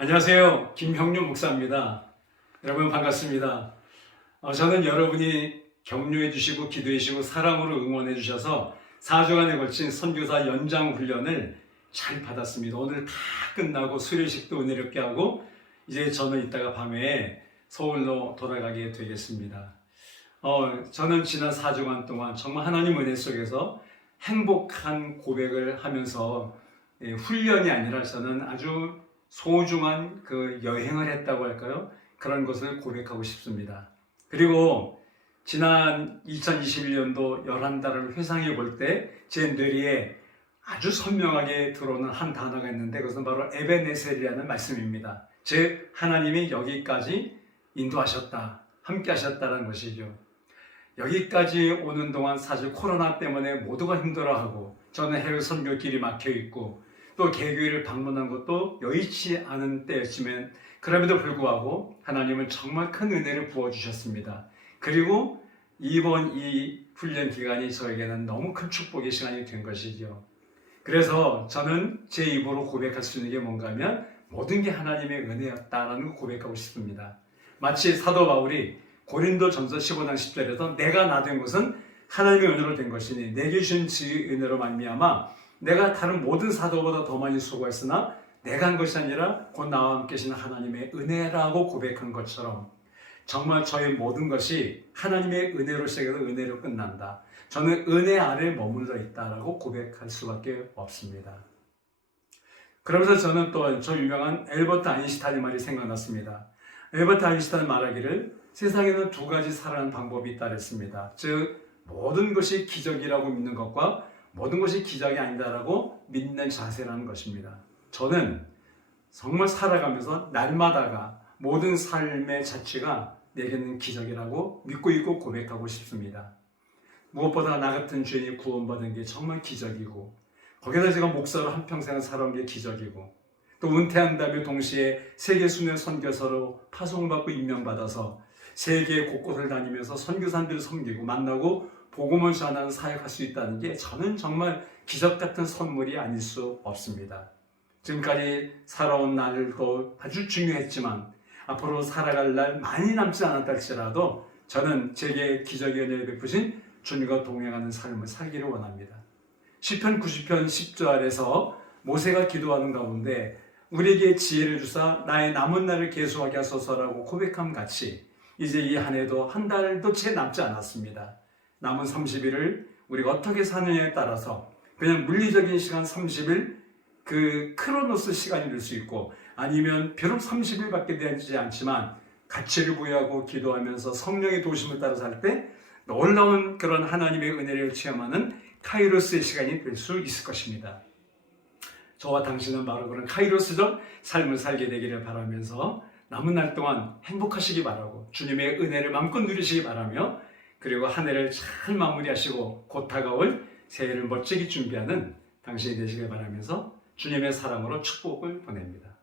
안녕하세요. 김형룡 목사입니다. 여러분 반갑습니다. 어, 저는 여러분이 격려해 주시고 기도해 주시고 사랑으로 응원해 주셔서 4주간에 걸친 선교사 연장 훈련을 잘 받았습니다. 오늘 다 끝나고 수료식도 은혜롭게 하고 이제 저는 이따가 밤에 서울로 돌아가게 되겠습니다. 어, 저는 지난 4주간 동안 정말 하나님 은혜 속에서 행복한 고백을 하면서 예, 훈련이 아니라 저는 아주 소중한 그 여행을 했다고 할까요? 그런 것을 고백하고 싶습니다. 그리고 지난 2021년도 11달을 회상해 볼 때 제 뇌리에 아주 선명하게 들어오는 한 단어가 있는데 그것은 바로 에베네셀이라는 말씀입니다. 즉 하나님이 여기까지 인도하셨다. 함께 하셨다는 것이죠. 여기까지 오는 동안 사실 코로나 때문에 모두가 힘들어하고 저는 해외 선교길이 막혀 있고 또 개교회를 방문한 것도 여의치 않은 때였지만 그럼에도 불구하고 하나님은 정말 큰 은혜를 부어 주셨습니다. 그리고 이번 이 훈련 기간이 저에게는 너무 큰 축복의 시간이 된 것이죠. 그래서 저는 제 입으로 고백할 수 있는 게 뭔가 하면 모든 게 하나님의 은혜였다라는 걸 고백하고 싶습니다. 마치 사도 바울이 고린도 전서 15장 10절에서 내가 나 된 것은 하나님의 은혜로 된 것이니 내게 주신 지 은혜로 말미암아 내가 다른 모든 사도보다 더 많이 수고했으나 내가 한 것이 아니라 곧 나와 함께 계시는 하나님의 은혜라고 고백한 것처럼 정말 저의 모든 것이 하나님의 은혜로 시작해서 은혜로 끝난다. 저는 은혜 아래 머물러 있다라고 고백할 수밖에 없습니다. 그러면서 저는 또저 유명한 엘버트 아인슈타인의 말이 생각났습니다. 엘버트 아인슈타인 말하기를 세상에는 두 가지 살아가는 방법이 있다 그랬습니다. 즉 모든 것이 기적이라고 믿는 것과 모든 것이 기적이 아니다라고 믿는 자세라는 것입니다. 저는 정말 살아가면서 날마다가 모든 삶의 자체가 내게는 기적이라고 믿고 있고 고백하고 싶습니다. 무엇보다 나 같은 죄인이 구원받은 게 정말 기적이고 거기다 제가 목사로 한평생을 살아온 게 기적이고 또 은퇴한 다음에 동시에 세계 순회 선교사로 파송받고 임명받아서 세계 곳곳을 다니면서 선교사들을 섬기고 만나고 복음을 전하는 사역할 수 있다는 게 저는 정말 기적 같은 선물이 아닐 수 없습니다. 지금까지 살아온 날도 아주 중요했지만 앞으로 살아갈 날 많이 남지 않았다 할지라도 저는 제게 기적의 은혜를 베푸신 주님과 동행하는 삶을 살기를 원합니다. 시편 90편 10절에서 모세가 기도하는 가운데 우리에게 지혜를 주사 나의 남은 날을 계속하게 하소서라고 고백함 같이 이제 이 한 해도 한 달도 채 남지 않았습니다. 남은 30일을 우리가 어떻게 사느냐에 따라서 그냥 물리적인 시간 30일 그 크로노스 시간이 될 수 있고 아니면 비록 30일밖에 되지 않지만 가치를 부여하고 기도하면서 성령의 도심을 따라 살 때 놀라운 그런 하나님의 은혜를 체험하는 카이로스의 시간이 될 수 있을 것입니다. 저와 당신은 바로 그런 카이로스적 삶을 살게 되기를 바라면서 남은 날 동안 행복하시기 바라고 주님의 은혜를 마음껏 누리시기 바라며 그리고 한 해를 잘 마무리하시고 곧 다가올 새해를 멋지게 준비하는 당신이 되시길 바라면서 주님의 사랑으로 축복을 보냅니다.